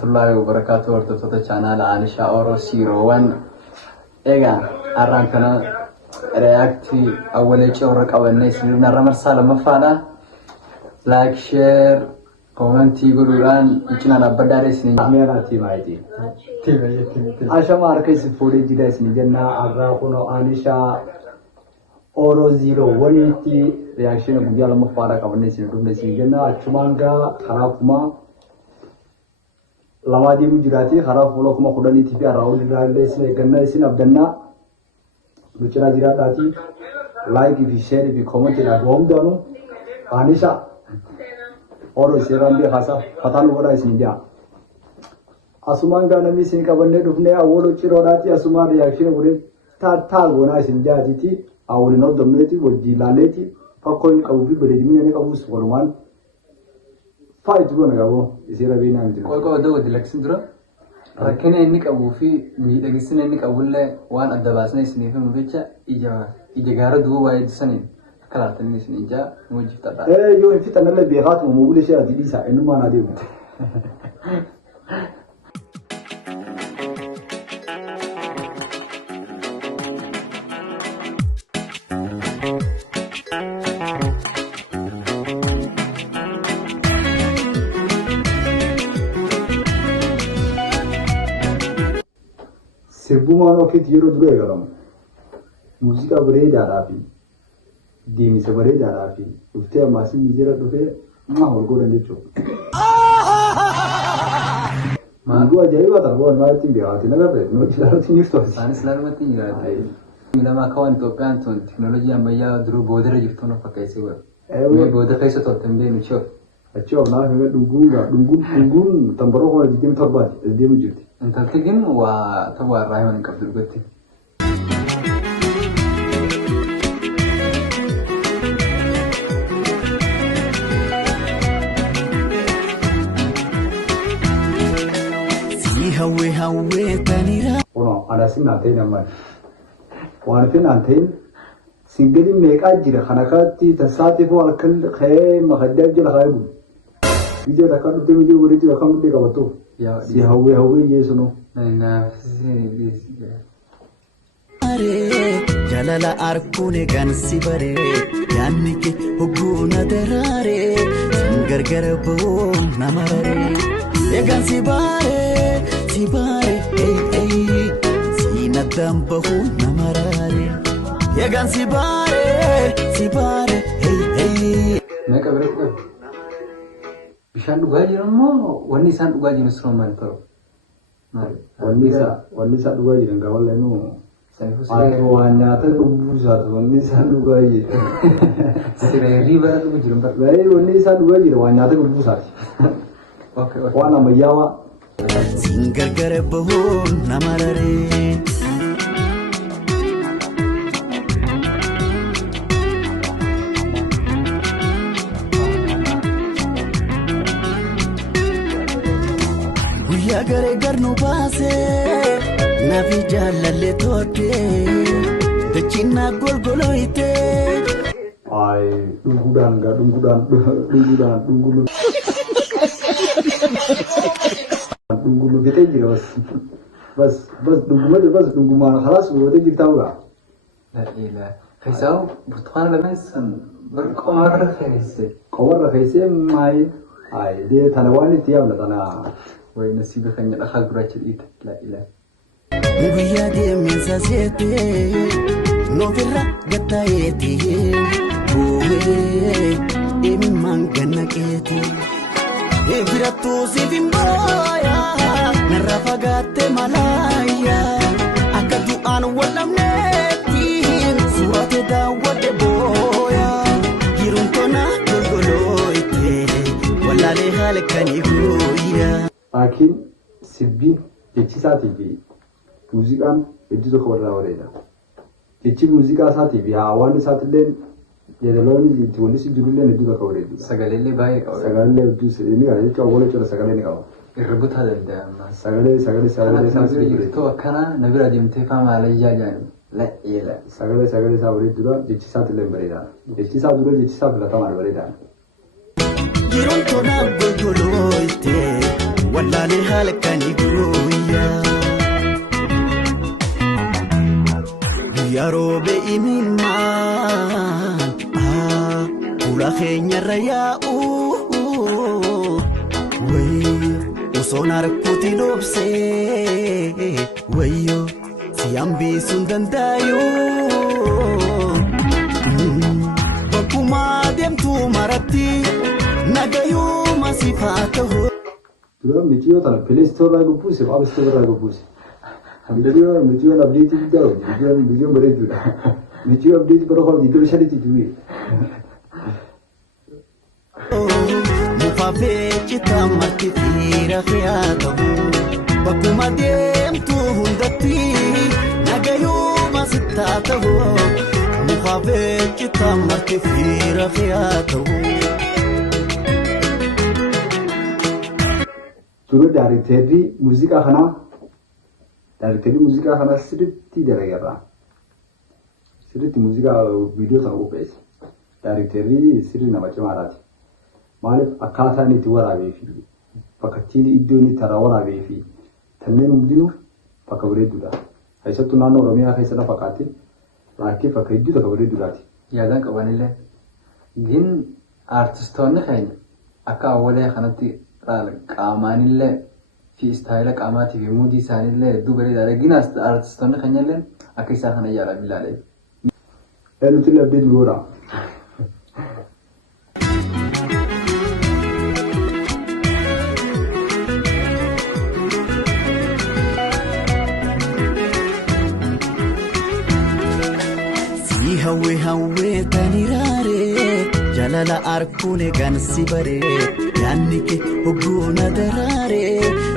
warahmatullahi wabarakatuh. Hordoftoota channel Anisha Oro 01 eegaan arraan kana react awwalee coora qabannee sirna ramarsaa lamaffaadha. Like, share, comment godhuudhaan cinaan abbaddaa reesni Meera timaayiti. Ashama harkisi fuudhee jira isin jenna arraa kuno Anisha Oro 01 tti reaction guyyaa lamaffaadha qabannee isin dhufne isin jenna achumaan gaa karaa kuma lama deemu jiraati karaa fuula kuma kudhaniitii fi arraa olii irraallee isin eeggannaa isin abdannaa nucina jiraadhaati like fi share fi comment dha goomdaanu Anisha Oro seeraan beekasa fataan godhaa isin jaa asumaan gaa namni isin qabannee dhufnee awwaaloo ciroodhaati asumaan reaction godhee taa goonaa isin jaatiti awwaalin hordofneeti wajjii laaleeti fakkoo inni qabuu fi bareedinni inni qabus walumaan faayitu goona qabu isira beenaa miti. Qoqqoo iddoo wadi laksin dura rakkina inni qabuu fi miidhaginni inni qabullee waan adda baasnee isiniif himu jecha ija gaara du'uu waa'ee ibsaniin akka laatanii isin ija nu hojjettadha. Yoo hin fixannallee beekaatu moobile ishee ati dhiisa eenyummaan adeemu. Sirbumaan ofiitti yeroo dura eegalamu muuziqaa bareedaadhaa fi deemsa bareedaadhaa fi dhuftee ammaas jira dhufee maa ol godhan jechuudha. Maaltu ajaa'iba ta'a waan maalitti hin beekaati nagarree nuti ilaaluutti ni iftooti. Isaanis ilaalumatti hin jiraate. Miidhama akka waan Itoophiyaan tun teknooloojii ammayyaa duruu boodara jirtuun of fakkeessee godha. Booda keessa tolta hin beeknu choof. Achi of naaf hime dhunguun tambaroo kuma 27 deemu jirti. Intalti gin waa ta'uu irraa himan hin qabdu dhugaatti. Kuno anasin nantain amman waan itti nantain singalii meeqaa jira kana kaatti tasaatiif halkan kee makaddaa jira haa eegu ija takka dhuftee mijii walitti takka mudhee qabattu si hawwee yeesunu. Jalala arkuune gansi bare yaanni kee hogguuna daraare gargara boo namarare eegan si bare si nadaan bahu namarare eegan si bare Meeqa biratti qabu? Bishaan dhugaa jiru immoo wanni isaan dhugaa jiru sun maal ta'u? Wanni isaa dhugaa jiran gabalee nuu waan nyaata dhubbuu isaatu wanni isaan dhugaa jiru. Sireerii bara dhugu jiru bara. Wanni isaan dhugaa jiru waan nyaata dhubbuu isaati. Waan ammayyaawaa. Siin gargara bahuun namarare. Guyyaa garee garnu baasee naaf jaalallee tootee dachinaa golgolooyitee. Dhunguudhaan dhungulu fitee jira bas dhungumaan halaas gootee jirtaa ugaa. Keessaa burtukaana lameen san qomarra fe'ise. Qomarra fe'isee maayi dee tana waan itti yaabna tana. Way nasiba kan nyadha gurraacha dhiita ilaa. Guyyaa deemsa seetee noofirra gattaa'eetee bu'ee deemumaan ganna keetee. Ebirattuu siifin booyaa narra fagaattee malaayaa akka du'aan wal'amneetiin suuratee daawwadhe booyaa hiruun tona golgolooyitee wallaalee haala kanii gooyaa. Laakiin sirbiin jechisaatii fi muuziqaan hedduu tokko walirraa wareeda. Jechi muuziqaa isaatii fi hawaasni isaatiillee jedhaloonni itti walitti jirullee hedduu tokko wareedu. Sagaleellee baay'ee qaba. Sagalee hedduu inni qaba jechuudha awwaala jechuudha sagalee ni qaba. Irra butaa danda'a. Sagalee isaanii jirtu akkana na bira deemtee faama alayyaa jaani. La'eela. Sagalee isaa bareedudha jechisaatiillee bareeda. Jechisaa dura jechisaa filatamaan bareeda. Yeroon tona golgolooyitee wallaalee halkanii guyyaa guyyaa roobee imimmaan fuula keenyarra yaa'u osoon harkuutti dhoobsee wayyoo si hambisuun danda'u bakkuma deemtuu maratti nagayuu masifaa ta'u. Dura mijiyo tana Play Store raa gubbuuse App Store raa gubbuuse. Mijiyo update guddaa mijiyo bareeduudha. Mijiyo update bara hol video shalitti duwe. Mufaafee citaa marti fiira fiyaa ta'u bakkuma deemtuu hundatti nagayuu masifaa ta'u mufaafee citaa marti fiira fiyaa ta'u. Dura daarikteerri muuziqaa kanaa sirriitti dalagarraa. Sirriitti muuziqaa viidiyoo sana qopheesse. Daarikteerri sirrii nama cimaadhaati. Maaliif akkaataa inni itti waraabee fi bakka ittiin iddoo inni itti waraabee fi kanneen hundinuu bakka bareedduudha. Keessattuu naannoo Oromiyaa keessa lafa qaatti rakkee bakka hedduu bakka bareedduudhaati. Yaadaan qabanillee gin aartistoonni keenya akka awwalee kanatti qaamaanillee fi istaayila qaamaatii fi muudii isaaniillee hedduu bareedaadha. Gin aartistoonni keenyallee akka isaa kana yaalan ilaalee. Nuti labdee duroodha. Hawwe taniraare jalala arkuune gansi bare yaanni kee hogguuna daraare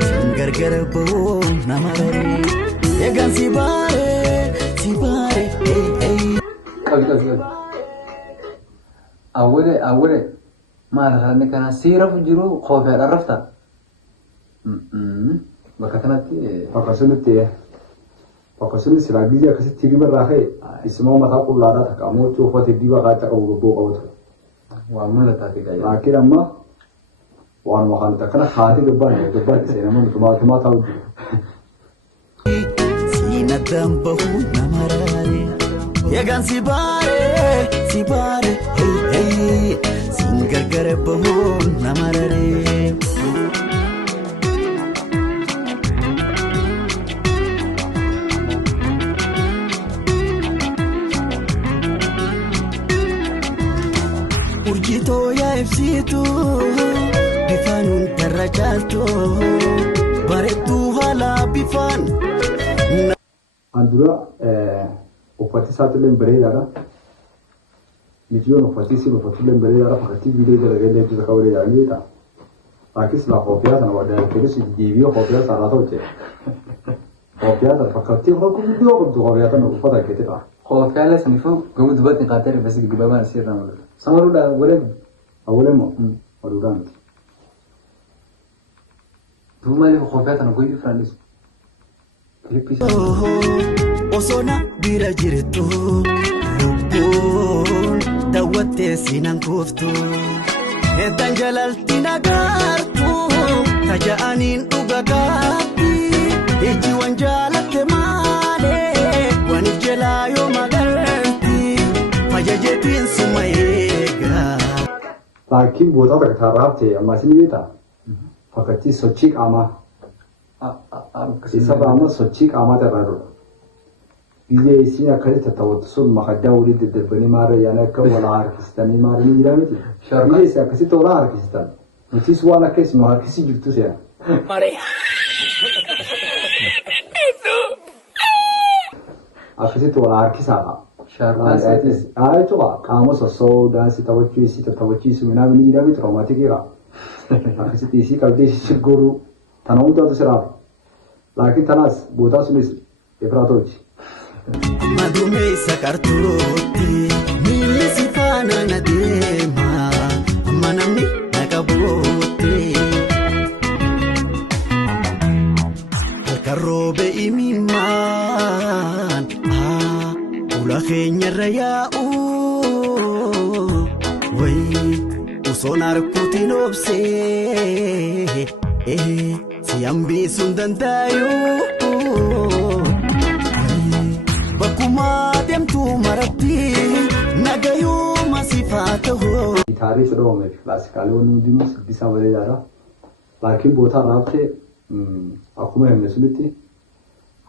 sin gargar ba'oo nama rare eegan si baare qabi awwale maal kanni kana siirafu jiru qoofeedhaan rafta bakka kanatti Akkasumas silaa biyya akkasitti ribarraa ka'e isimoo mataa qullaadhaa takka ammoo cuufate dibaa kaa takka bobboo qabatu. Waan mul'ataa fi gaayyaa. Laakiin amma waan maqaan takkana haati gabbaan seenamuun tumaa taa'u jiru. Siina dambahu nama raare eegan si baare siin gargar bahu nama raare. Urjitoo yaa ibsitu bifaanuun darra caaltu bareedduu haala bifaan. Andura uffati isaatiillee bareedaadha. Mijiyoon uffati isin uffatullee bareedaadha. Fakkaatti viidiyoo dalagee hedduu akka bareedaadha ta'a. Laakiin silaa koofiyyaa sana waddaa keessa deebi'ee koofiyyaa sana ta'u jira. Koofiyyaa sana fakkaatti guddoo qabdu koofiyyaa sana uffata keetti ta'a. Koofiyyaa saniifuu gamoo dubbatti qaatee rifeensi gaggabaabaan sirraa mul'ata. Samaruudhaan wareegu. Awwalemmoo waluudhaan miti. Duuba maaliif koofiyyaa kana goyyuu firaandisu? Osona bira jirtu lubbuun daawwattee siinaan kooftu eeddaan jalalti nagaartu taja'aniin dhuga gaatti ijji waan jaalatte maalee waan ijjelaa yoo magarti fajajeetiin suma eegaa. Laakiin booda takka taaraafte ammas ni beektaa? Fakkaatti sochii qaamaa. Isa baama sochii qaamaa irraa dura. Biyya isiin akkasitti ta'utti sun makaddaa walii daddarbanii maara yaana akka walaa harkistanii maara ni jira miti. Biyya isii akkasitti walaa harkistan. Nutis waan akka isin harkisii jirtu seena. Akkasitti walaa harkisaadha. Jechuudha qaama sossoo daansii taphachuu isii taphachiisu minaan ni jira miti roomaatikidha. Akkasitti isii qabdee shiggooruu tana hundaatu siraaf. Laakiin tanaas boodaa sunis ifraa tolchi. Madumeessa qartuutti miilli si faana na deema amma namni na qabootti halkan roobe imimmaan fuula keenyarra yaa'u wayi osoon harkuutiin obsee si hambisuun danda'u bakkuma deemtu maratti nagayuu masifaa ta'u. Gitaarii fedhamu kilaasikaalee waan hundinuus hiddisaa bareedaadha. Laakiin bootaa raabtee akkuma himne sunitti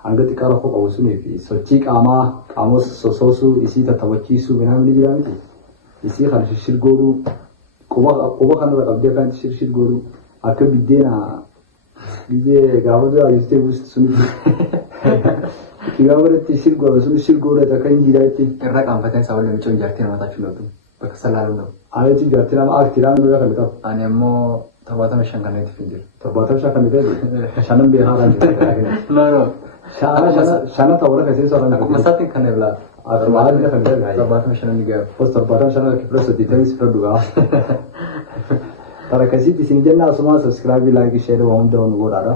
hanga xiqqaa rakkoo qabu sunii fi sochii qaamoo sosoosuu isii tattabachiisuu midhaan ni jira miti. Isii kan shirshir gooruu quba kanarra qabdee kan shirshir gooruu akka biddeena biddee gaafa duraa yustee buustu sunitti. Gaafa irratti shirgoora sun shirgoora akka hin jiraatti. Irra qaanfateen isaa waliin michoon jaartii namataa filatu bakka salaaluu qabu. Aneetiin jaartii nama aktiidhaan nuyi kan qabu. Ani ammoo 75 kan itti fidir. 75 kan ta'e shanan beekaa kan ta'e. No. Shana ta'uu irra keessee soorata. Akkuma isaatiin kan eeblaa. Maal kan ta'e. 75 ni gahu. Post 75 kifla 80 sifra dhugaa. Tara akkasitti isin jenna asuma subscribe like share waan hundaa nu godhaadha.